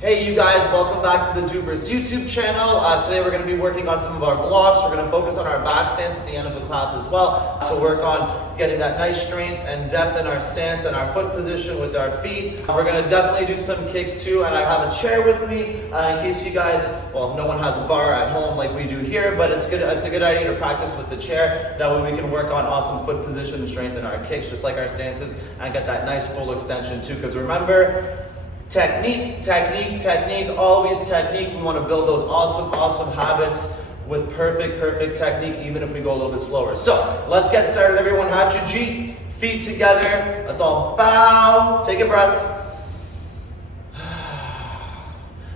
Hey you guys, welcome back to the Douvris YouTube channel. Today we're going to be working on some of our blocks. We're going to focus on our back stance at the end of the class as well. To work on getting that nice strength and depth in our stance and our foot position with our feet. We're going to definitely do some kicks too, and I have a chair with me in case you guys, well, no one has a bar at home like we do here, but it's a good idea to practice with the chair. That way we can work on awesome foot position and strengthen our kicks just like our stances and get that nice full extension too, because remember, technique, technique, technique, always technique. We want to build those awesome habits with perfect technique, even if we go a little bit slower. So let's get started, everyone. Hachi, feet together. Let's all bow, take a breath.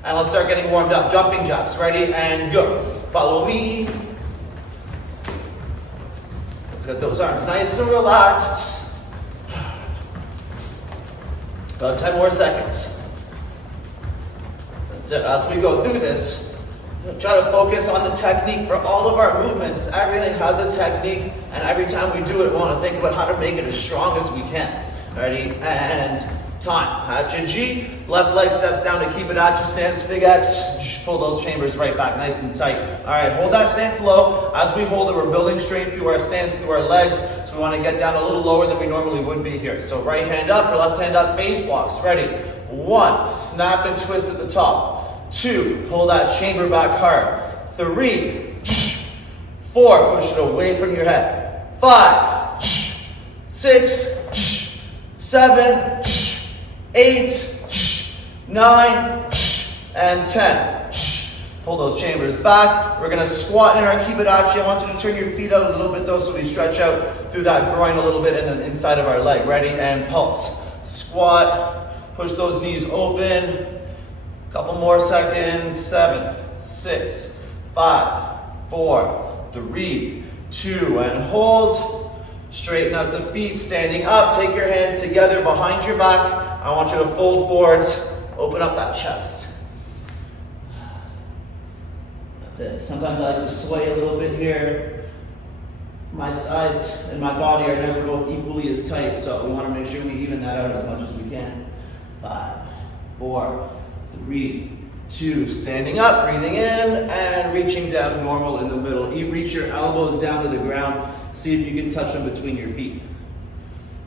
And let's start getting warmed up. Jumping jacks, ready and go. Follow me. Let's get those arms nice and relaxed. About 10 more seconds. That's it. As we go through this, try to focus on the technique for all of our movements. Everything has a technique, and every time we do it, we want to think about how to make it as strong as we can. Ready? And time. Hachi, left leg steps down to keep it at your stance. Big X. Pull those chambers right back, nice and tight. All right, hold that stance low. As we hold it, we're building strength through our stance, through our legs. So we want to get down a little lower than we normally would be here. So right hand up or left hand up, face walks. Ready? 1, snap and twist at the top. 2, pull that chamber back hard. 3, 4, push it away from your head. 5, 6, 7, 8, 9, and 10. Pull those chambers back. We're going to squat in our Kibidachi. I want you to turn your feet out a little bit though, so we stretch out through that groin a little bit and then inside of our leg. Ready? And pulse. Squat. Push those knees open. Couple more seconds. 7, 6, 5, 4, 3, 2, and hold. Straighten out the feet, standing up. Take your hands together behind your back. I want you to fold forwards. Open up that chest. That's it. Sometimes I like to sway a little bit here. My sides and my body are never both equally as tight, so we want to make sure we even that out as much as we can. 5, 4, 3, 2, standing up, breathing in, and reaching down normal in the middle. You reach your elbows down to the ground. See if you can touch them between your feet,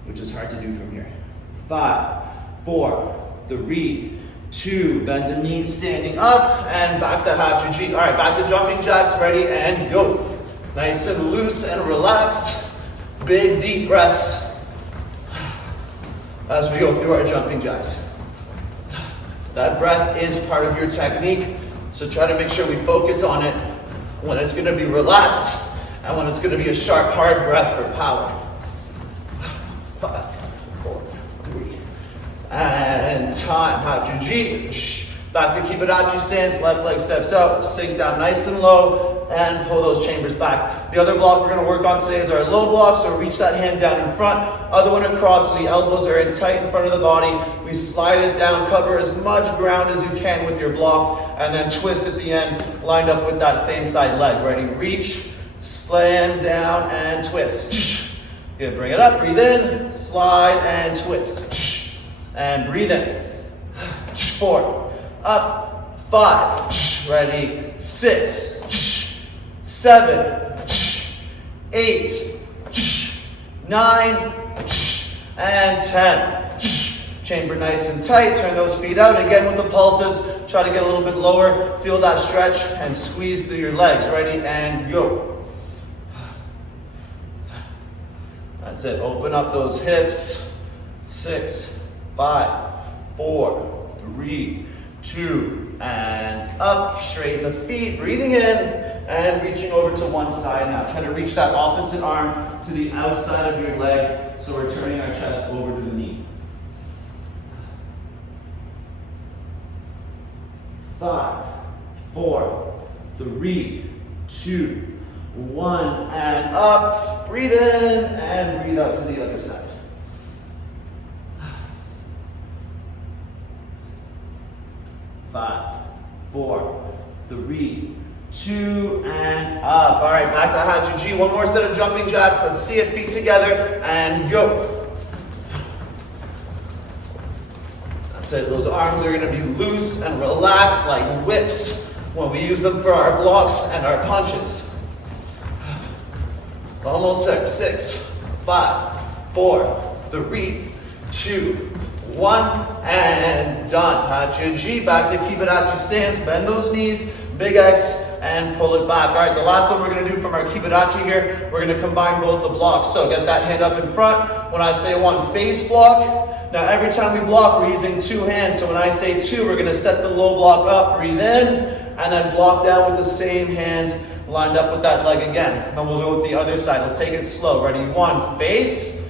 which is hard to do from here. 5, 4, 3, 2, bend the knees, standing up, and back to Hachi. All right, back to jumping jacks, ready, and go. Nice and loose and relaxed. Big, deep breaths as we go through our jumping jacks. That breath is part of your technique, so try to make sure we focus on it when it's going to be relaxed and when it's going to be a sharp, hard breath for power. 5, 4, 3, and time. Hachi. Back to Kibidachi stance, left leg steps out, sink down nice and low, and pull those chambers back. The other block we're going to work on today is our low block, so reach that hand down in front, other one across so the elbows are in tight in front of the body. We slide it down, cover as much ground as you can with your block, and then twist at the end, lined up with that same side leg. Ready? Reach, slam down, and twist. Good, bring it up, breathe in, slide, and twist. And breathe in. 4. Up, 5, ready, 6, 7, 8, 9, and 10. Chamber nice and tight, turn those feet out. Again with the pulses, try to get a little bit lower, feel that stretch, and squeeze through your legs. Ready, and go. That's it, open up those hips. 6, 5, 4, 3, 2, and up, straighten the feet, breathing in, and reaching over to one side now. Try to reach that opposite arm to the outside of your leg, so we're turning our chest over to the knee. 5, 4, 3, 2, 1, and up, breathe in, and breathe out to the other side. 5, 4, 3, 2, and up. All right, back to Hachi. One more set of jumping jacks. Let's see it, feet together, and go. So those arms are gonna be loose and relaxed like whips when we use them for our blocks and our punches. Almost there. 6, 5, 4, 3, 2, 1, and done. Hachi-G, back to Kibarachi stance. Bend those knees, big X, and pull it back. All right, the last one we're gonna do from our Kibarachi here, we're gonna combine both the blocks. So get that hand up in front. When I say one, face block. Now every time we block, we're using two hands. So when I say two, we're gonna set the low block up, breathe in, and then block down with the same hand lined up with that leg again. Then we'll go with the other side. Let's take it slow. Ready? One, face.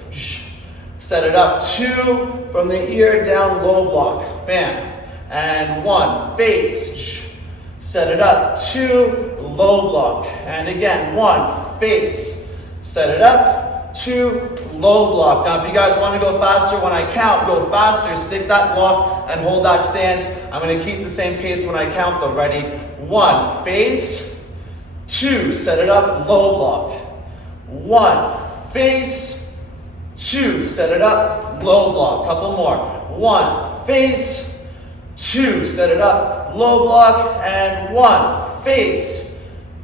Set it up. Two, from the ear down, low block. Bam. And one, face. Set it up. Two, low block. And again, one, face. Set it up. Two, low block. Now, if you guys want to go faster when I count, go faster. Stick that block and hold that stance. I'm going to keep the same pace when I count though. Ready? One, face. Two, set it up, low block. One, face. Two, set it up, low block. Couple more. One, face. Two, set it up, low block. And one, face.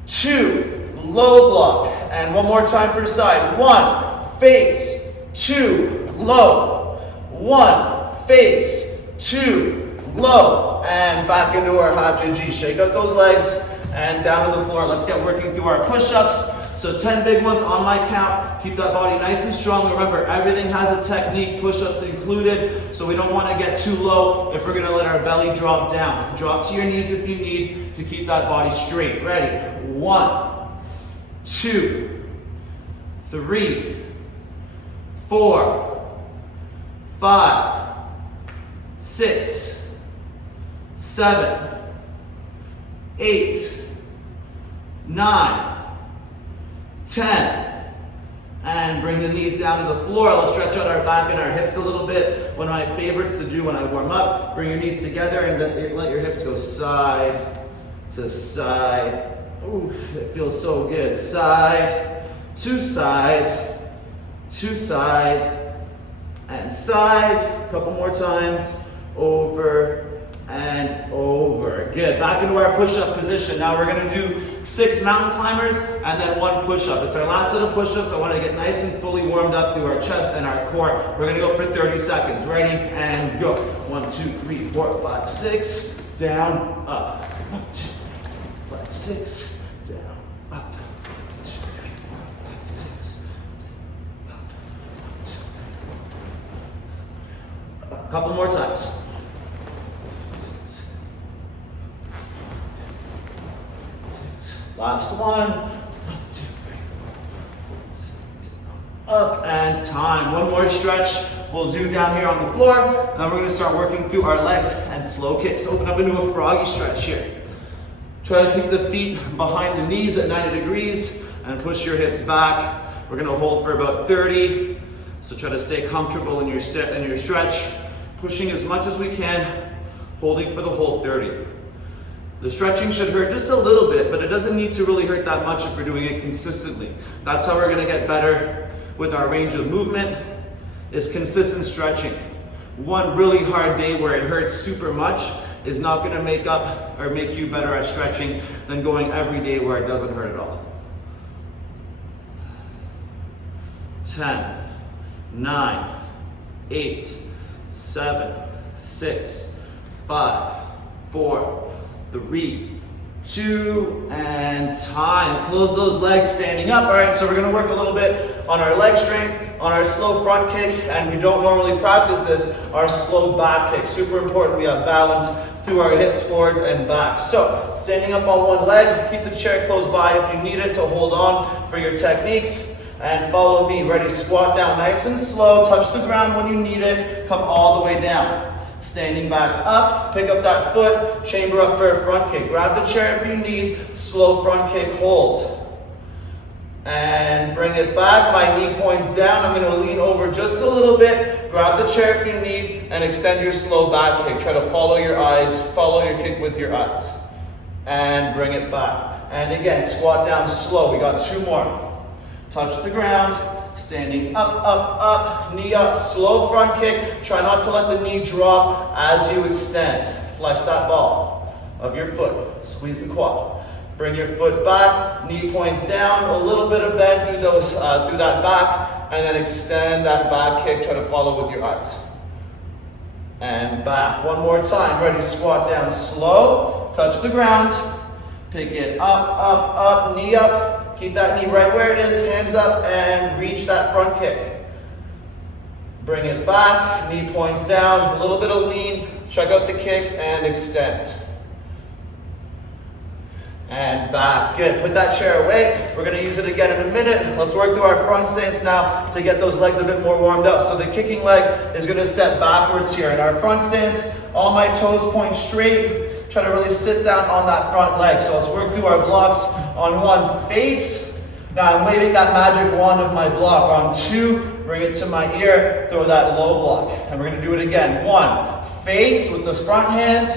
Two, low block. And one more time per side. One, face. Two, low. One, face. Two, low. And back into our Hachi-G. Shake out those legs and down to the floor. Let's get working through our push-ups. So 10 big ones on my count. Keep that body nice and strong. Remember, everything has a technique, push-ups included, so we don't want to get too low if we're going to let our belly drop down. Drop to your knees if you need to keep that body straight. Ready? 1, 2, 3, 4, 5, 6, 7, 8, 9, 10, and bring the knees down to the floor. Let's stretch out our back and our hips a little bit. One of my favorites to do when I warm up. Bring your knees together and let your hips go side to side. Oof, it feels so good. Side to side, to side, and side. A couple more times. Over and over. Good. Back into our push-up position. Now we're going to do 6 mountain climbers and then 1 push-up. It's our last set of push-ups. I want to get nice and fully warmed up through our chest and our core. We're going to go for 30 seconds. Ready? And go. 1, 2, 3, 4, 5, 6. Down, up. 1, 2, 3, 4, 5, 6. Down, up. 1, 2, 3, 4, 5, 6. Down, up. 1, 2, 3, 4. A couple more times. Last one. 1, 2, 3, 4, 5, 6. Up and time. One more stretch we'll do down here on the floor, and then we're going to start working through our legs and slow kicks. Open up into a froggy stretch here. Try to keep the feet behind the knees at 90 degrees and push your hips back. We're going to hold for about 30. So try to stay comfortable in your stretch, pushing as much as we can, holding for the whole 30. The stretching should hurt just a little bit, but it doesn't need to really hurt that much if we're doing it consistently. That's how we're going to get better with our range of movement, is consistent stretching. One really hard day where it hurts super much is not going to make up or make you better at stretching than going every day where it doesn't hurt at all. 10, 9, 8, 7, 6, 5, 4, 3, 2, and time. Close those legs standing up. All right, so we're going to work a little bit on our leg strength, on our slow front kick, and we don't normally practice this, our slow back kick. Super important we have balance through our hips forwards and back. So, standing up on one leg, keep the chair close by if you need it to hold on for your techniques, and follow me. Ready, squat down nice and slow, touch the ground when you need it, come all the way down. Standing back up, pick up that foot, chamber up for a front kick. Grab the chair if you need, slow front kick, hold. And bring it back, my knee points down. I'm going to lean over just a little bit, grab the chair if you need, and extend your slow back kick. Try to follow your eyes, follow your kick with your eyes. And bring it back. And again, squat down slow. We got 2 more. Touch the ground, standing up, knee up, slow front kick. Try not to let the knee drop as you extend. Flex that ball of your foot, squeeze the quad. Bring your foot back, knee points down, a little bit of bend through that back, and then extend that back kick, try to follow with your eyes. And back, one more time, ready, squat down, slow, touch the ground, pick it up, knee up, keep that knee right where it is, hands up, and reach that front kick. Bring it back, knee points down, a little bit of lean, check out the kick, and extend. And back, good. Put that chair away. We're gonna use it again in a minute. Let's work through our front stance now to get those legs a bit more warmed up. So the kicking leg is gonna step backwards here. In our front stance, all my toes point straight. Try to really sit down on that front leg. So let's work through our blocks on one, face. Now I'm waving that magic wand of my block. On two, bring it to my ear, throw that low block. And we're gonna do it again. One, face with the front hand.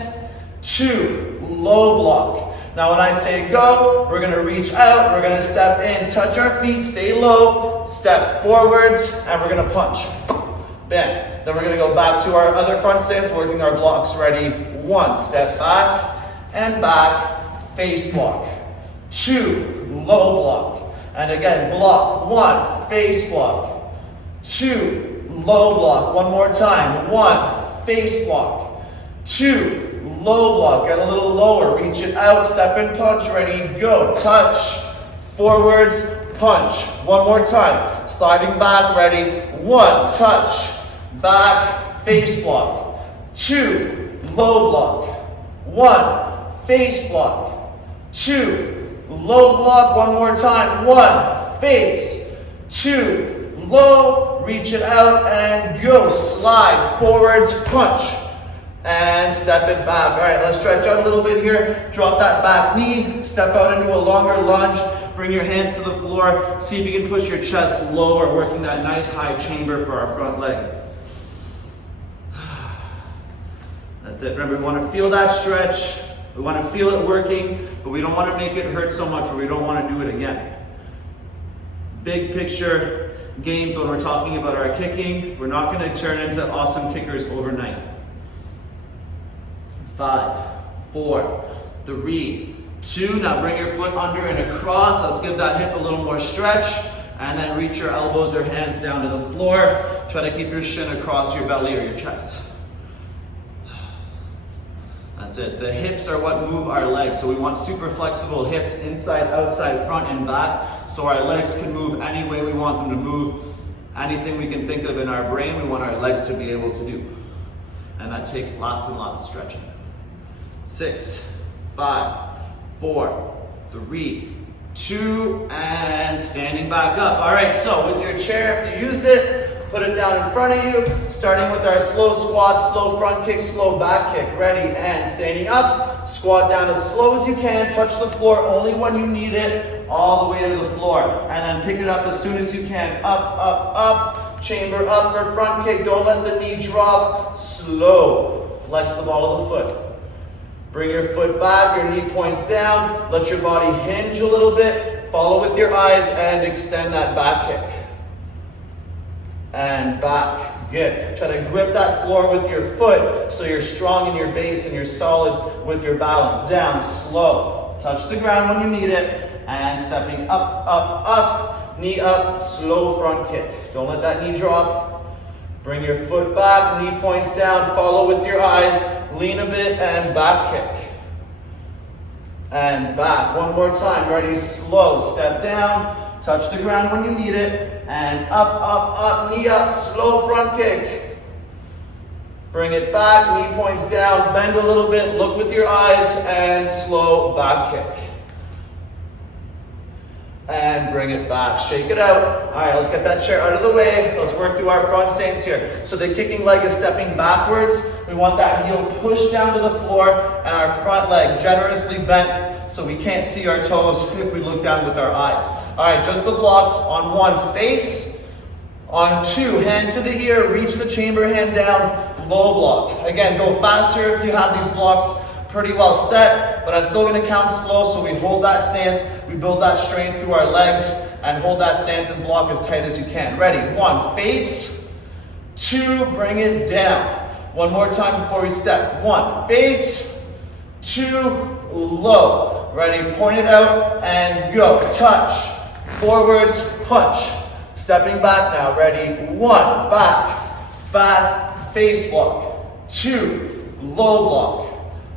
Two, low block. Now when I say go, we're gonna reach out, we're gonna step in, touch our feet, stay low, step forwards, and we're gonna punch. Bam. Then we're gonna go back to our other front stance, working our blocks. Ready? One, step back, and back, face block. Two, low block. And again, block. One, face block. Two, low block. One more time. One, face block. Two, low block, get a little lower, reach it out, step and punch, ready, go, touch, forwards, punch. One more time, sliding back, ready, one, touch, back, face block, two, low block, one, face block, two, low block, one more time, one, face, two, low, reach it out, and go, slide, forwards, punch. And step it back. All right, let's stretch out a little bit here. Drop that back knee, step out into a longer lunge. Bring your hands to the floor. See if you can push your chest lower, working that nice high chamber for our front leg. That's it. Remember, we want to feel that stretch. We want to feel it working, but we don't want to make it hurt so much or we don't want to do it again. Big picture gains when we're talking about our kicking. We're not going to turn into awesome kickers overnight. 5, 4, 3, 2. Now bring your foot under and across. Let's give that hip a little more stretch. And then reach your elbows or hands down to the floor. Try to keep your shin across your belly or your chest. That's it. The hips are what move our legs. So we want super flexible hips, inside, outside, front, and back. So our legs can move any way we want them to move. Anything we can think of in our brain, we want our legs to be able to do. And that takes lots and lots of stretching. 6, 5, 4, 3, 2, and standing back up. All right, so with your chair, if you used it, put it down in front of you, starting with our slow squats, slow front kick, slow back kick. Ready, and standing up, squat down as slow as you can, touch the floor only when you need it, all the way to the floor. And then pick it up as soon as you can. Up, chamber up for front kick. Don't let the knee drop. Slow, flex the ball of the foot. Bring your foot back, your knee points down, let your body hinge a little bit, follow with your eyes and extend that back kick. And back, good. Try to grip that floor with your foot so you're strong in your base and you're solid with your balance. Down, slow, touch the ground when you need it, and stepping up, knee up, slow front kick. Don't let that knee drop. Bring your foot back, knee points down, follow with your eyes, lean a bit, and back kick. And back, one more time, ready, slow, step down, touch the ground when you need it, and up, knee up, slow front kick. Bring it back, knee points down, bend a little bit, look with your eyes, and slow back kick. And bring it back, shake it out. All right, let's get that chair out of the way. Let's work through our front stance here. So the kicking leg is stepping backwards. We want that heel pushed down to the floor and our front leg generously bent so we can't see our toes if we look down with our eyes. All right, just the blocks on one, face. On two, hand to the ear, reach the chamber hand down, low block. Again, go faster if you have these blocks pretty well set, but I'm still going to count slow, so we hold that stance, we build that strength through our legs, and hold that stance and block as tight as you can. Ready? 1, face. 2, bring it down. One more time before we step. 1, face. 2, low. Ready? Point it out and go. Touch. Forwards, punch. Stepping back now. Ready? 1, back. Back, face block. 2, low block.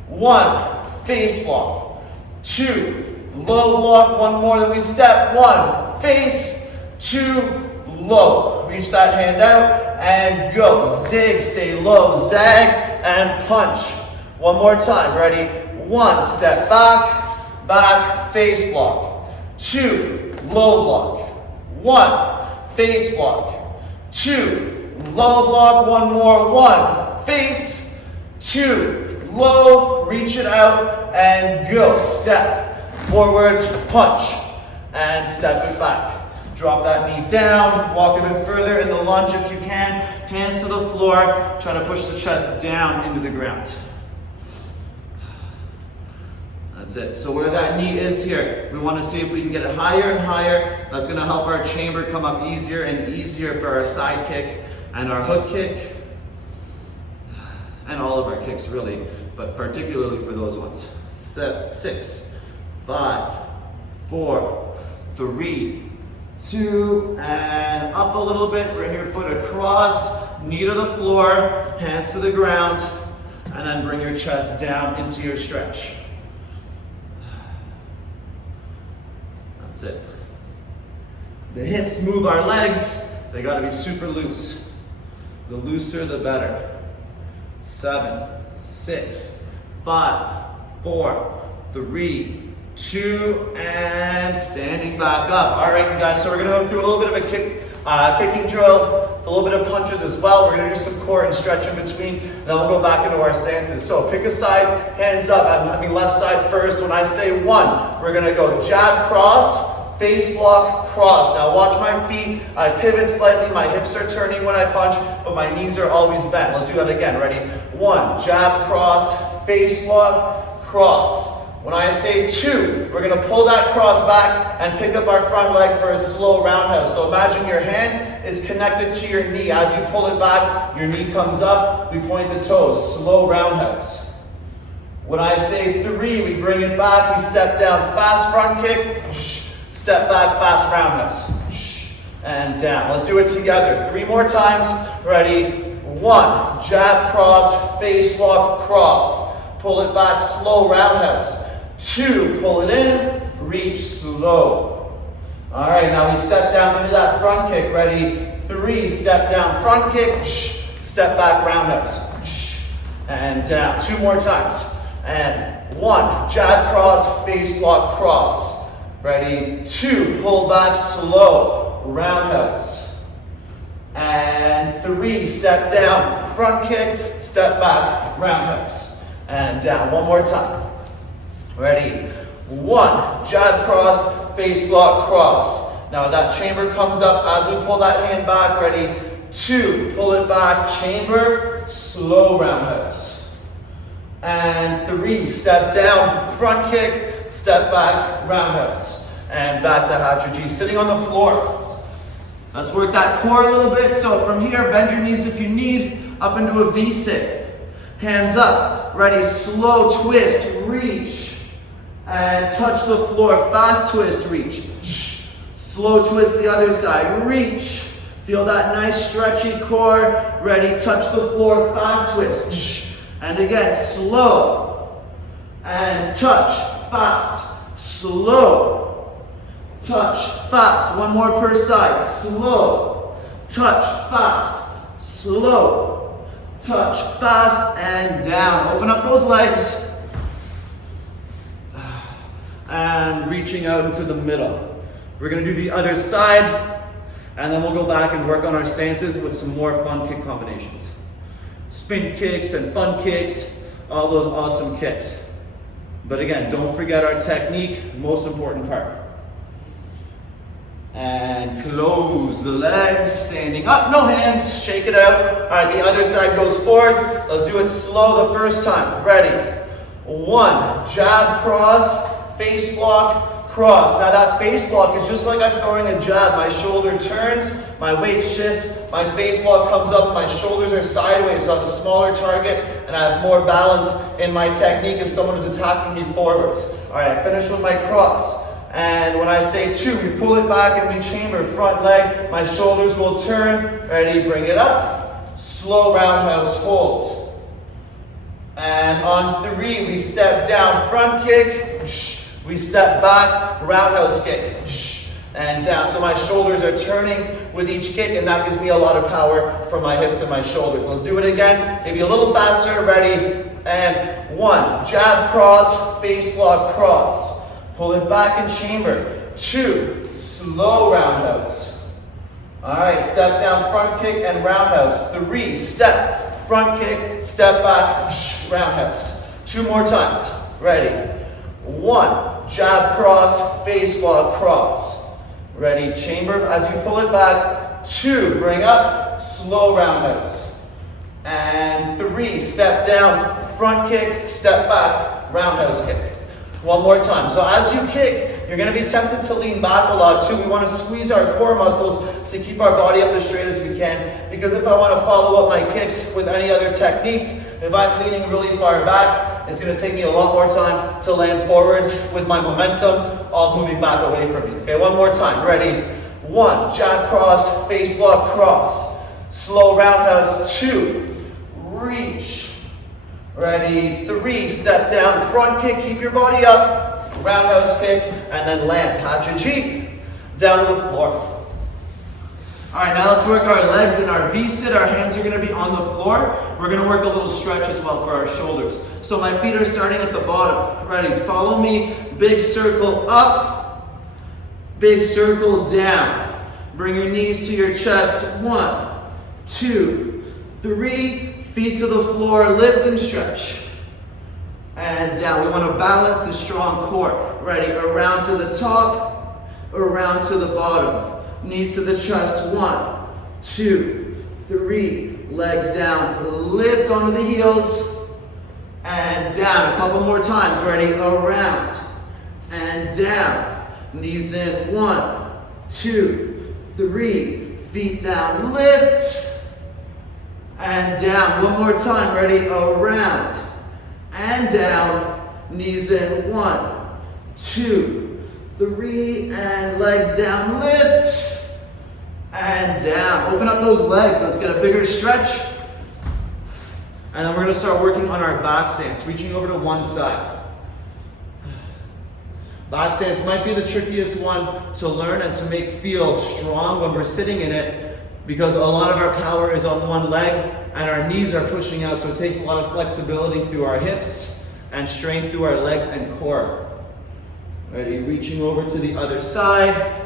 1, face block. 2, low block. One more, then we step. 1, face. 2, low. Reach that hand out and go. Zig, stay low. Zag and punch. One more time. Ready? 1, step back, back, face block. 2, low block. 1, face block. 2, low block. One more. 1, face. 2, low. Reach it out and go. Step. Forwards, punch. And step it back. Drop that knee down. Walk a bit further in the lunge if you can. Hands to the floor. Try to push the chest down into the ground. That's it. So where that knee is here, we want to see if we can get it higher and higher. That's going to help our chamber come up easier and easier for our side kick and our hook kick. And all of our kicks really, but particularly for those ones. 6, 5, 4, 3, 2, and up a little bit. Bring your foot across, knee to the floor, hands to the ground, and then bring your chest down into your stretch. That's it. The hips move our legs. They got to be super loose. The looser, the better. 7, 6, 5, 4, 3, 2, and standing back up. All right, you guys, so we're going to go through a little bit of a kicking drill, a little bit of punches as well. We're going to do some core and stretch in between, and then we'll go back into our stances. So pick a side, hands up. I'm having left side first. When I say 1, we're going to go jab, cross, face block, cross. Now watch my feet. I pivot slightly. My hips are turning when I punch, but my knees are always bent. Let's do that again. Ready? 1, jab, cross, face block, cross. When I say 2, we're going to pull that cross back and pick up our front leg for a slow roundhouse. So imagine your hand is connected to your knee. As you pull it back, your knee comes up. We point the toes. Slow roundhouse. When I say 3, we bring it back. We step down. Fast front kick. Step back. Fast roundhouse. And down. Let's do it together. 3 more times. Ready? 1, jab, cross, face block, cross. Pull it back. Slow roundhouse. 2, pull it in, reach slow. All right, now we step down into that front kick. Ready? 3, step down, front kick, step back, roundhouse, and down. 2 more times. And 1, jab, cross, face block, cross. Ready? 2, pull back, slow, roundhouse. And 3, step down, front kick, step back, roundhouse, and down. 1 more time. Ready? 1, jab, cross, face block, cross. Now that chamber comes up as we pull that hand back. Ready? 2, pull it back, chamber, slow roundhouse. And 3, step down, front kick, step back, roundhouse. And back to Hatcher G, sitting on the floor. Let's work that core a little bit. So from here, bend your knees if you need, up into a V-sit. Hands up. Ready? Slow twist, reach. And touch the floor, fast twist, reach. Slow twist the other side, reach. Feel that nice stretchy core. Ready, touch the floor, fast twist. And again, slow. And touch, fast, slow. Touch, fast. 1 more per side, slow. Touch, fast, slow. Touch, fast, and down. Open up those legs. And reaching out into the middle. We're going to do the other side, and then we'll go back and work on our stances with some more fun kick combinations. Spin kicks and fun kicks, all those awesome kicks. But again, don't forget our technique, most important part. And close the legs, standing up, no hands, shake it out. All right, the other side goes forwards. Let's do it slow the first time. Ready? 1, jab, cross, face block, cross. Now that face block is just like I'm throwing a jab. My shoulder turns, my weight shifts, my face block comes up, my shoulders are sideways, so I have a smaller target and I have more balance in my technique if someone is attacking me forwards. All right, I finish with my cross. And when I say 2, we pull it back and we chamber, front leg, my shoulders will turn. Ready, bring it up. Slow roundhouse hold. And on 3, we step down, front kick. We step back, roundhouse kick. And down. So my shoulders are turning with each kick, and that gives me a lot of power from my hips and my shoulders. Let's do it again. Maybe a little faster. Ready? And 1, jab cross, face block cross. Pull it back and chamber. 2, slow roundhouse. All right, step down, front kick and roundhouse. 3, step, front kick, step back, roundhouse. 2 more times. Ready? 1, jab cross, face block cross. Ready, chamber as you pull it back. 2, bring up, slow roundhouse. And 3, step down, front kick, step back, roundhouse kick. 1 more time. So as you kick, you're going to be tempted to lean back a lot too. We want to squeeze our core muscles to keep our body up as straight as we can. Because if I want to follow up my kicks with any other techniques, if I'm leaning really far back, it's going to take me a lot more time to land forwards with my momentum all moving back away from me. Okay, 1 more time. Ready? 1, jab cross, face block cross. Slow roundhouse. 2, reach. Ready? 3, step down, front kick, keep your body up, roundhouse kick, and then land. Hachichi, down to the floor. All right, now let's work our legs in our V-sit. Our hands are gonna be on the floor. We're gonna work a little stretch as well for our shoulders. So my feet are starting at the bottom. Ready? Follow me. Big circle up, big circle down. Bring your knees to your chest. 1, 2, 3. Feet to the floor, lift and stretch. And down. We want to balance the strong core. Ready? Around to the top, around to the bottom. Knees to the chest. 1, 2, 3. Legs down. Lift onto the heels. And down. A couple more times. Ready? Around. And down. Knees in. 1, 2, 3. Feet down. Lift. And down. 1 more time. Ready? Around. And down. Knees in. 1, 2, 3. And legs down. Lift. And down. Open up those legs. Let's get a bigger stretch. And then we're going to start working on our back stance, reaching over to one side. Back stance might be the trickiest one to learn and to make feel strong when we're sitting in it, because a lot of our power is on one leg and our knees are pushing out, so it takes a lot of flexibility through our hips and strength through our legs and core. Ready, reaching over to the other side.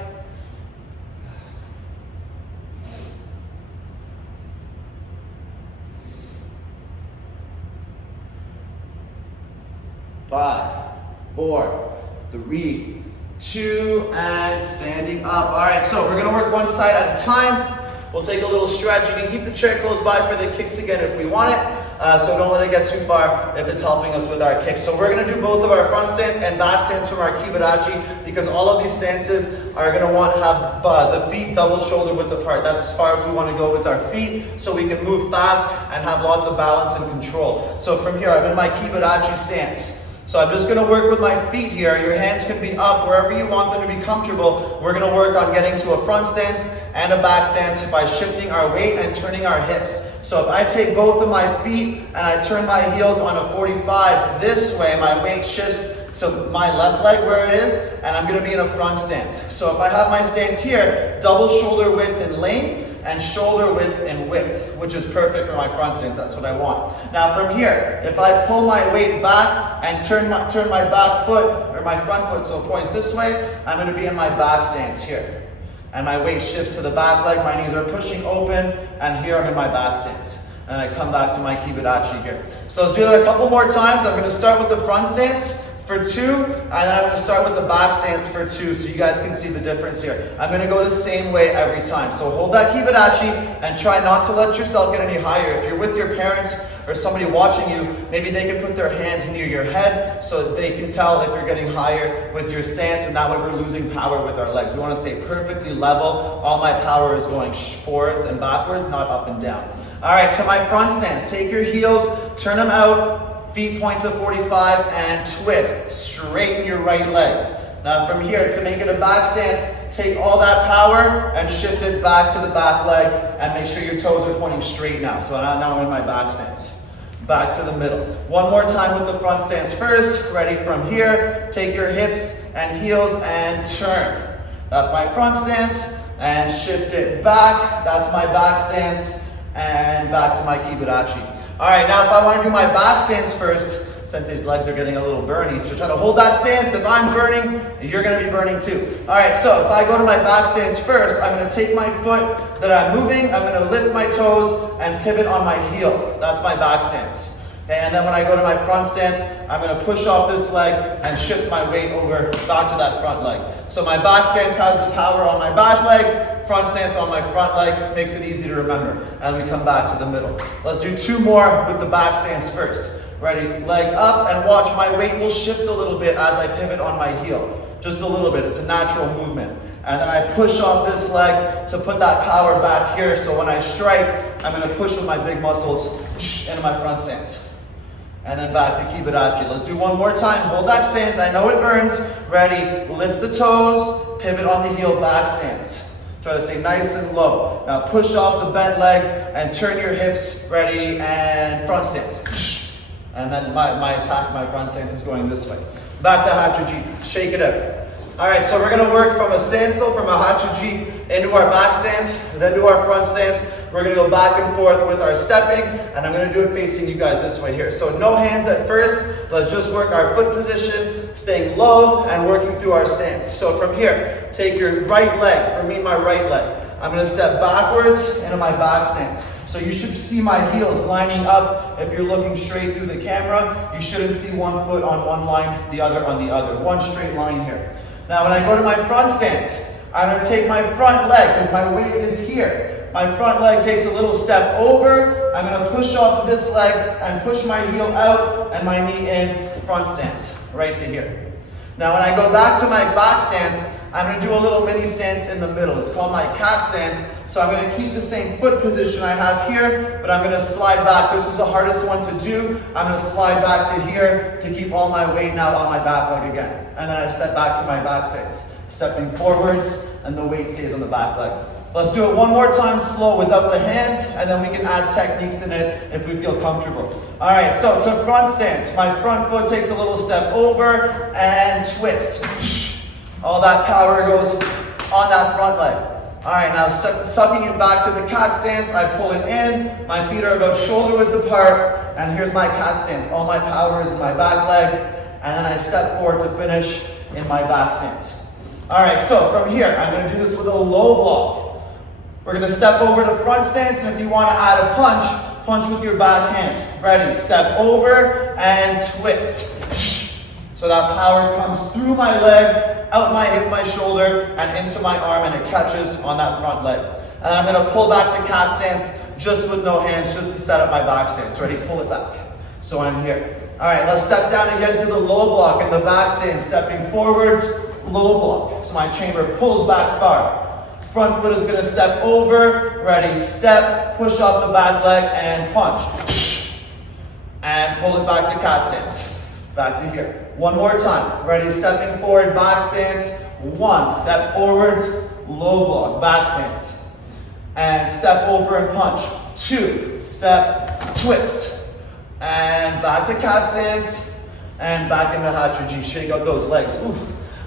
Five, 4, 3, 2, and standing up. All right, so we're gonna work one side at a time. We'll take a little stretch. You can keep the chair close by for the kicks again if we want it. So don't let it get too far if it's helping us with our kicks. So we're gonna do both of our front stance and back stance from our kibarachi, because all of these stances are gonna want to have the feet double shoulder width apart. That's as far as we wanna go with our feet, so we can move fast and have lots of balance and control. So from here, I'm in my kibarachi stance. So I'm just gonna work with my feet here. Your hands can be up wherever you want them to be comfortable. We're gonna work on getting to a front stance and a back stance by shifting our weight and turning our hips. So if I take both of my feet and I turn my heels on a 45 this way, my weight shifts to my left leg where it is, and I'm gonna be in a front stance. So if I have my stance here, double shoulder width and length, and shoulder width and width, which is perfect for my front stance. That's what I want. Now from here, if I pull my weight back and turn my back foot, or my front foot so it points this way, I'm gonna be in my back stance here. And my weight shifts to the back leg, my knees are pushing open, and here I'm in my back stance. And I come back to my kibarachi here. So let's do that a couple more times. I'm gonna start with the front stance. for 2, and then I'm going to start with the back stance for 2 so you guys can see the difference here. I'm going to go the same way every time. So hold that kibarachi and try not to let yourself get any higher. If you're with your parents or somebody watching you, maybe they can put their hand near your head so they can tell if you're getting higher with your stance, and that way we're losing power with our legs. We want to stay perfectly level. All my power is going forwards and backwards, not up and down. All right, to my front stance, take your heels, turn them out, feet point to 45 and twist. Straighten your right leg. Now from here, to make it a back stance, take all that power and shift it back to the back leg and make sure your toes are pointing straight now. So now I'm in my back stance. Back to the middle. One more time with the front stance first. Ready from here. Take your hips and heels and turn. That's my front stance. And shift it back. That's my back stance. And back to my kibarachi. All right, now if I want to do my back stance first, Sensei's legs are getting a little burny, so try to hold that stance. If I'm burning, you're going to be burning too. All right, so if I go to my back stance first, I'm going to take my foot that I'm moving, I'm going to lift my toes and pivot on my heel. That's my back stance. Okay, and then when I go to my front stance, I'm going to push off this leg and shift my weight over back to that front leg. So my back stance has the power on my back leg, front stance on my front leg, makes it easy to remember. And we come back to the middle. Let's do 2 more with the back stance first. Ready, leg up, and watch my weight will shift a little bit as I pivot on my heel. Just a little bit, it's a natural movement. And then I push off this leg to put that power back here, so when I strike, I'm gonna push with my big muscles into my front stance. And then back to kibarachi. Let's do 1 more time, hold that stance, I know it burns. Ready, lift the toes, pivot on the heel, back stance. Try to stay nice and low. Now push off the bent leg and turn your hips, ready, and front stance. And then my attack, my front stance is going this way. Back to Hachuji, shake it out. All right, so we're gonna work from a standstill, from a Hachuji, into our back stance, then to our front stance. We're gonna go back and forth with our stepping, and I'm gonna do it facing you guys this way here. So no hands at first, let's just work our foot position, staying low and working through our stance. So from here, take your right leg, for me, my right leg. I'm gonna step backwards into my back stance. So you should see my heels lining up. If you're looking straight through the camera, you shouldn't see one foot on one line, the other on the other. One straight line here. Now when I go to my front stance, I'm gonna take my front leg, because my weight is here. My front leg takes a little step over. I'm gonna push off this leg and push my heel out and my knee in, front stance, right to here. Now when I go back to my back stance, I'm going to do a little mini stance in the middle. It's called my cat stance. So I'm going to keep the same foot position I have here, but I'm going to slide back. This is the hardest one to do. I'm going to slide back to here to keep all my weight now on my back leg again. And then I step back to my back stance. Stepping forwards, and the weight stays on the back leg. Let's do it 1 more time slow without the hands, and then we can add techniques in it if we feel comfortable. All right, so to front stance. My front foot takes a little step over and twist. All that power goes on that front leg. All right, now sucking it back to the cat stance, I pull it in, my feet are about shoulder width apart, and here's my cat stance. All my power is in my back leg, and then I step forward to finish in my back stance. All right, so from here, I'm gonna do this with a low block. We're gonna step over to front stance, and if you wanna add a punch, punch with your back hand. Ready, step over and twist. So that power comes through my leg, out my hip, my shoulder, and into my arm, and it catches on that front leg. And I'm gonna pull back to cat stance, just with no hands, just to set up my back stance. Ready, pull it back. So I'm here. All right, let's step down again to the low block in the back stance, stepping forwards, low block. So my chamber pulls back far. Front foot is gonna step over, ready, step, push off the back leg, and punch. And pull it back to cat stance. Back to here. 1 more time. Ready, stepping forward, back stance. 1, step forwards, low block, back stance. And step over and punch. 2, step, twist. And back to cat stance. And back into Hachuji. Shake out those legs. Oof,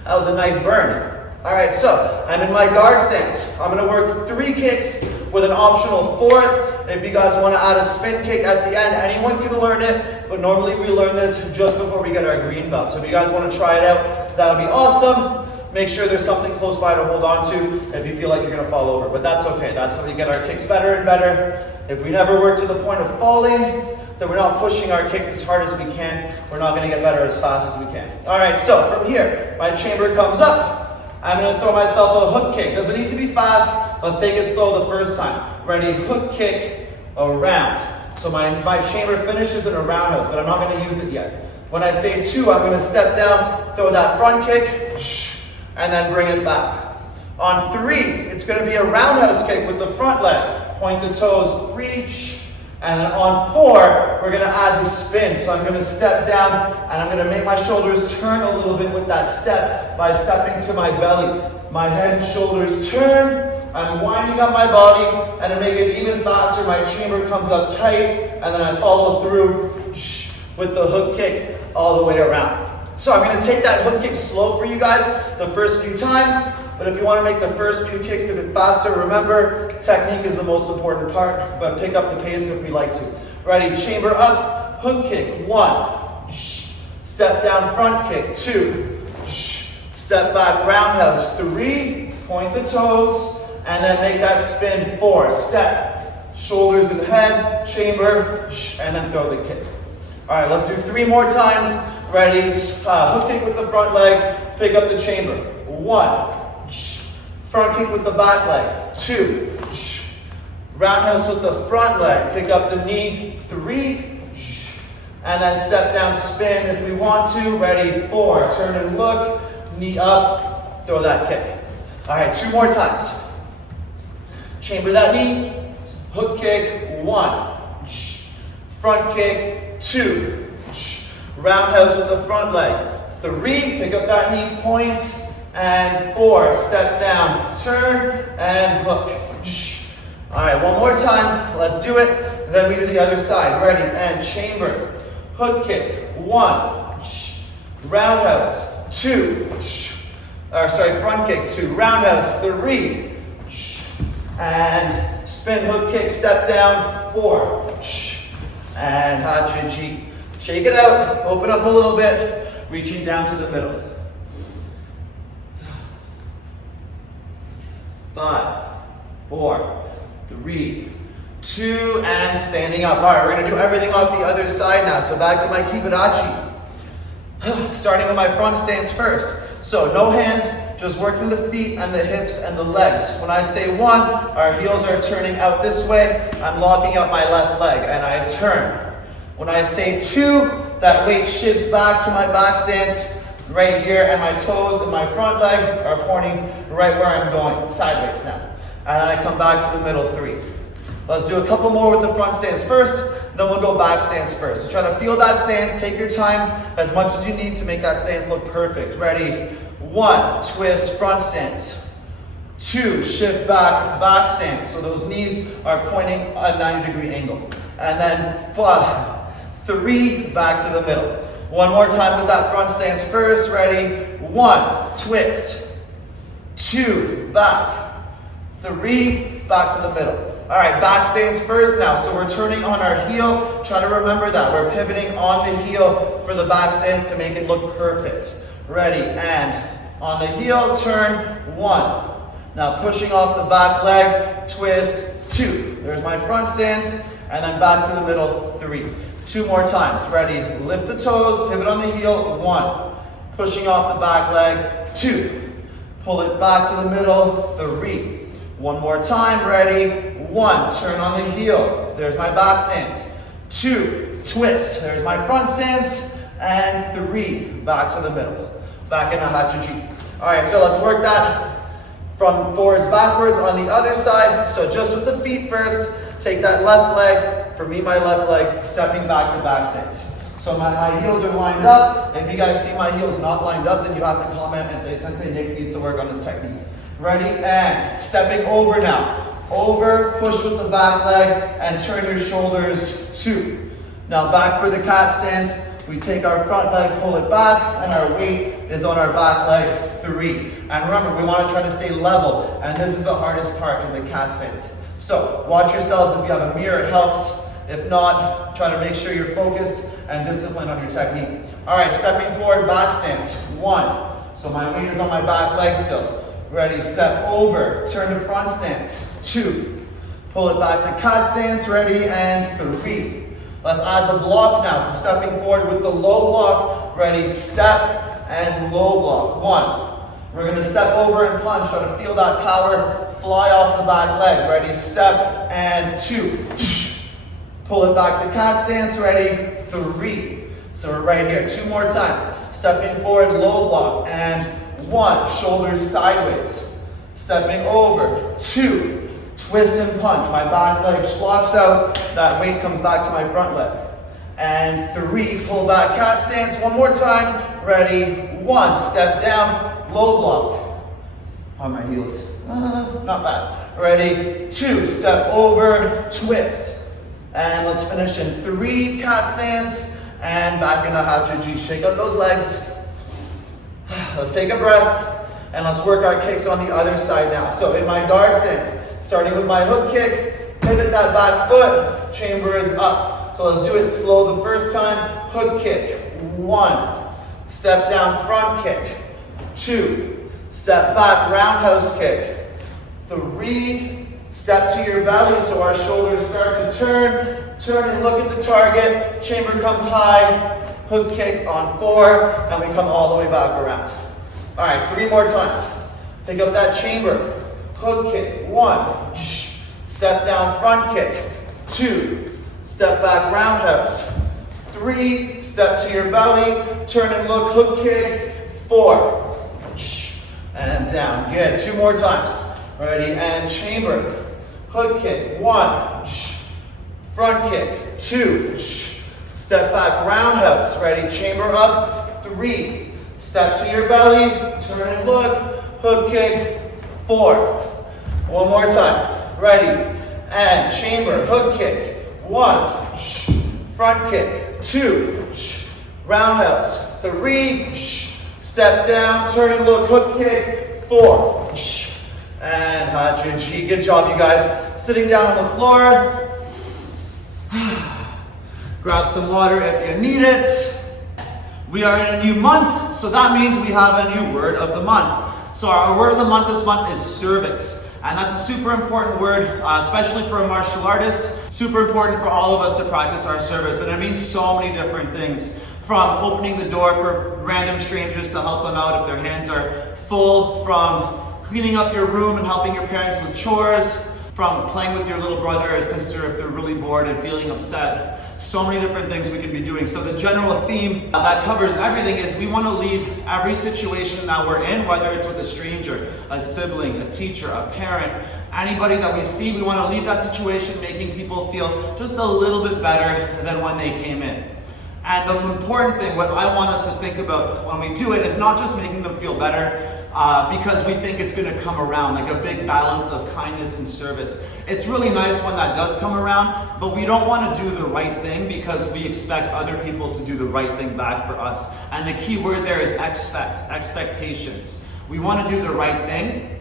that was a nice burn. All right, so I'm in my guard stance. I'm gonna work 3 kicks with an optional 4th. If you guys wanna add a spin kick at the end, anyone can learn it, but normally we learn this just before we get our green belt. So if you guys wanna try it out, that would be awesome. Make sure there's something close by to hold on to if you feel like you're gonna fall over, but that's okay. That's how we get our kicks better and better. If we never work to the point of falling, then we're not pushing our kicks as hard as we can. We're not gonna get better as fast as we can. All right, so from here, my chamber comes up. I'm gonna throw myself a hook kick. Doesn't need to be fast. Let's take it slow the first time. Ready, hook kick, around. So my chamber finishes in a roundhouse, but I'm not gonna use it yet. When I say 2, I'm gonna step down, throw that front kick, and then bring it back. On 3, it's gonna be a roundhouse kick with the front leg. Point the toes, reach. And then on 4, we're gonna add the spin. So I'm gonna step down and I'm gonna make my shoulders turn a little bit with that step by stepping to my belly. My head and shoulders turn. I'm winding up my body, and to make it even faster, my chamber comes up tight, and then I follow through with the hook kick all the way around. So I'm gonna take that hook kick slow for you guys the first few times, but if you wanna make the first few kicks a bit faster, remember, technique is the most important part, but pick up the pace if we like to. Ready, chamber up, hook kick, 1, step down, front kick, 2, step back, roundhouse, 3, point the toes, and then make that spin, 4, step, shoulders and head, chamber, and then throw the kick. All right, let's do 3 more times. Ready, hook kick with the front leg, pick up the chamber. 1, front kick with the back leg. 2, roundhouse with the front leg, pick up the knee. 3, and then step down, spin if we want to. Ready, 4, turn and look, knee up, throw that kick. All right, 2 more times. Chamber that knee, hook kick, 1, front kick, 2, roundhouse with the front leg, 3, pick up that knee, point, and 4, step down, turn, and hook. All right, one more time, let's do it, then we do the other side. Ready, and chamber, hook kick, 1, roundhouse, 2, front kick, 2, roundhouse, 3, and spin, hook kick, step down, 4, and Hachi. Shake it out, open up a little bit, reaching down to the middle. 5, 4, 3, 2, and standing up. All right, we're gonna do everything off the other side now. So back to my kibarachi. Starting with my front stance first. So no hands, just working the feet and the hips and the legs. When I say 1, our heels are turning out this way. I'm locking out my left leg and I turn. When I say 2, that weight shifts back to my back stance right here, and my toes and my front leg are pointing right where I'm going, sideways now. And then I come back to the middle, 3. Let's do a couple more with the front stance first, then we'll go back stance first. So try to feel that stance, take your time as much as you need to make that stance look perfect. Ready, 1, twist, front stance. 2, shift back, back stance. So those knees are pointing a 90-degree angle. And then 3, back to the middle. One more time with that front stance first. Ready, 1, twist. 2, back. 3, back to the middle. All right, back stance first now. So we're turning on our heel. Try to remember that. We're pivoting on the heel for the back stance to make it look perfect. Ready, and on the heel, turn, 1. Now pushing off the back leg, twist, 2. There's my front stance, and then back to the middle, 3. 2 more times. Ready, lift the toes, pivot on the heel, 1. Pushing off the back leg, 2. Pull it back to the middle, 3. One more time. Ready, 1, turn on the heel. There's my back stance. 2, twist. There's my front stance. And 3, back to the middle. Back into Hachi. All right, so let's work that from forwards, backwards on the other side. So just with the feet first, take that left leg, for me, my left leg, stepping back to back stance. So my heels are lined up. If you guys see my heels not lined up, then you have to comment and say, Sensei Nick needs to work on his technique. Ready, and stepping over now. Over, push with the back leg, and turn your shoulders 2. Now back for the cat stance. We take our front leg, pull it back, and our weight is on our back leg, 3. And remember, we want to try to stay level, and this is the hardest part in the cat stance. So watch yourselves. If you have a mirror, it helps. If not, try to make sure you're focused and disciplined on your technique. All right, stepping forward, back stance, 1. So my weight is on my back leg still. Ready, step over, turn to front stance, 2. Pull it back to cat stance, ready, and 3. Let's add the block now. So stepping forward with the low block, ready, step and low block, 1. We're gonna step over and punch, try to feel that power fly off the back leg. Ready, step and 2. Pull it back to cat stance, ready, 3. So we're right here, 2 more times. Stepping forward, low block, and 1, shoulders sideways. Stepping over, 2, twist and punch. My back leg locks out, that weight comes back to my front leg. And 3, pull back, cat stance, 1 more time. Ready, 1, step down, low block. On my heels, not bad. Ready, 2, step over, twist. And let's finish in 3, cat stance, and back into half G. Shake out those legs. Let's take a breath, and let's work our kicks on the other side now. So in my guard stance, starting with my hook kick, pivot that back foot, chamber is up. So let's do it slow the first time. Hook kick, 1. Step down, front kick, 2. Step back, roundhouse kick, 3. Step to your belly so our shoulders start to turn. Turn and look at the target. Chamber comes high. Hook kick on 4. And we come all the way back around. All right, 3 more times. Pick up that chamber. Hook kick, 1. Step down, front kick, 2. Step back, roundhouse, 3. Step to your belly. Turn and look, hook kick, 4. And down. Good. 2 more times. Ready, and chamber. Hook kick, 1. Front kick, 2. Step back, roundhouse. Ready, chamber up, 3. Step to your belly, turn and look, hook kick, 4. 1 more time. Ready, and chamber, hook kick, 1. Front kick, 2. Roundhouse, 3. Step down, turn and look, hook kick, 4. And Hachi. Good job, you guys. Sitting down on the floor. Grab some water if you need it. We are in a new month, so that means we have a new word of the month. So our word of the month this month is service. And that's a super important word, especially for a martial artist. Super important for all of us to practice our service. And it means so many different things. From opening the door for random strangers to help them out if their hands are full, from cleaning up your room and helping your parents with chores, from playing with your little brother or sister if they're really bored and feeling upset. So many different things we can be doing. So the general theme that covers everything is we want to leave every situation that we're in, whether it's with a stranger, a sibling, a teacher, a parent, anybody that we see, we want to leave that situation making people feel just a little bit better than when they came in. And the important thing, what I want us to think about when we do it, is not just making them feel better because we think it's going to come around, like a big balance of kindness and service. It's really nice when that does come around, but we don't want to do the right thing because we expect other people to do the right thing back for us. And the key word there is expectations. We want to do the right thing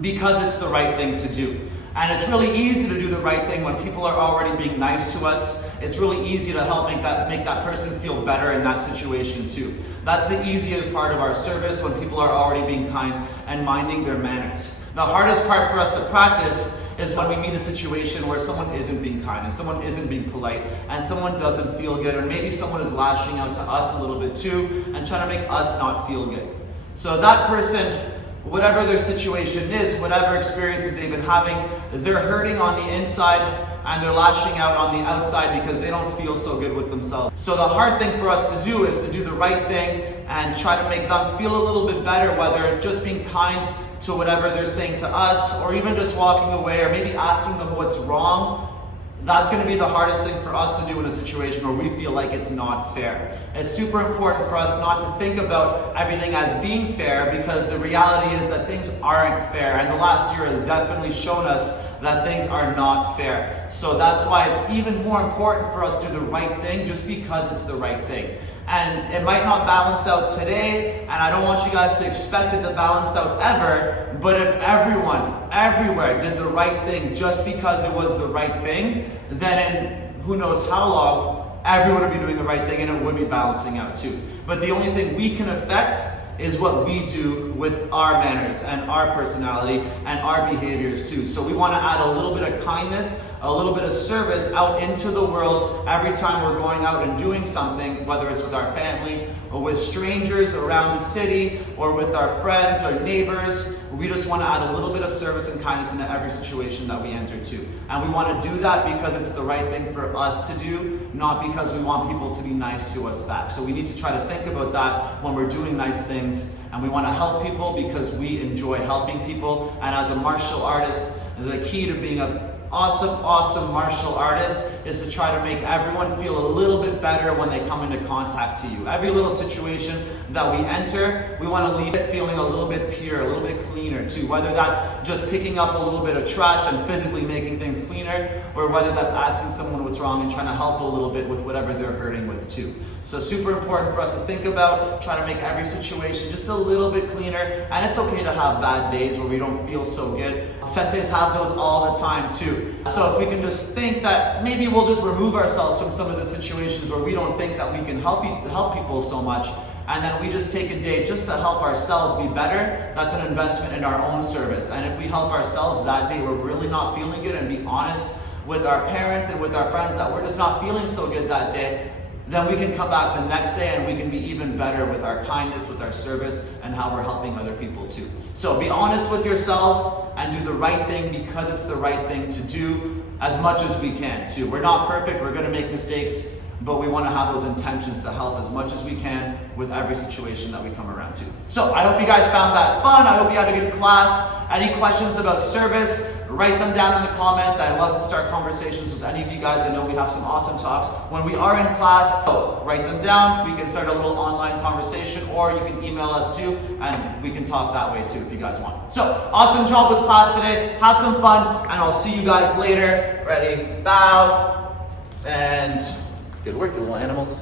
because it's the right thing to do. And it's really easy to do the right thing when people are already being nice to us. It's really easy to help make that person feel better in that situation too. That's the easiest part of our service, when people are already being kind and minding their manners. The hardest part for us to practice is when we meet a situation where someone isn't being kind and someone isn't being polite and someone doesn't feel good, or maybe someone is lashing out to us a little bit too and trying to make us not feel good. So that person, whatever their situation is, whatever experiences they've been having, they're hurting on the inside and they're lashing out on the outside because they don't feel so good with themselves. So the hard thing for us to do is to do the right thing and try to make them feel a little bit better, whether just being kind to whatever they're saying to us, or even just walking away, or maybe asking them what's wrong. That's going to be the hardest thing for us to do in a situation where we feel like it's not fair. It's super important for us not to think about everything as being fair, because the reality is that things aren't fair, and the last year has definitely shown us that things are not fair. So that's why it's even more important for us to do the right thing, just because it's the right thing. And it might not balance out today, and I don't want you guys to expect it to balance out ever, but if everyone, everywhere did the right thing just because it was the right thing, then in who knows how long, everyone would be doing the right thing and it would be balancing out too. But the only thing we can affect is what we do with our manners and our personality and our behaviors too. So we want to add a little bit of kindness, a little bit of service out into the world every time we're going out and doing something, whether it's with our family or with strangers around the city or with our friends or neighbors. We just want to add a little bit of service and kindness into every situation that we enter to. And we want to do that because it's the right thing for us to do, not because we want people to be nice to us back. So we need to try to think about that when we're doing nice things. And we want to help people because we enjoy helping people. And as a martial artist, the key to being an awesome martial artist is to try to make everyone feel a little bit better when they come into contact to you. Every little situation that we enter, we want to leave it feeling a little bit pure, a little bit cleaner too. Whether that's just picking up a little bit of trash and physically making things cleaner, or whether that's asking someone what's wrong and trying to help a little bit with whatever they're hurting with too. So super important for us to think about, try to make every situation just a little bit cleaner. And it's okay to have bad days where we don't feel so good. Senseis have those all the time too. So if we can just think that maybe we'll just remove ourselves from some of the situations where we don't think that we can help people so much, and then we just take a day just to help ourselves be better, that's an investment in our own service. And if we help ourselves that day, we're really not feeling good, and be honest with our parents and with our friends that we're just not feeling so good that day, then we can come back the next day and we can be even better with our kindness, with our service, and how we're helping other people too. So be honest with yourselves and do the right thing because it's the right thing to do as much as we can too. We're not perfect, we're gonna make mistakes, but we want to have those intentions to help as much as we can with every situation that we come around to. So I hope you guys found that fun. I hope you had a good class. Any questions about service, write them down in the comments. I'd love to start conversations with any of you guys. I know we have some awesome talks when we are in class. So write them down. We can start a little online conversation, or you can email us too, and we can talk that way too if you guys want. So awesome job with class today. Have some fun, and I'll see you guys later. Ready? Bow. And good work, you little animals.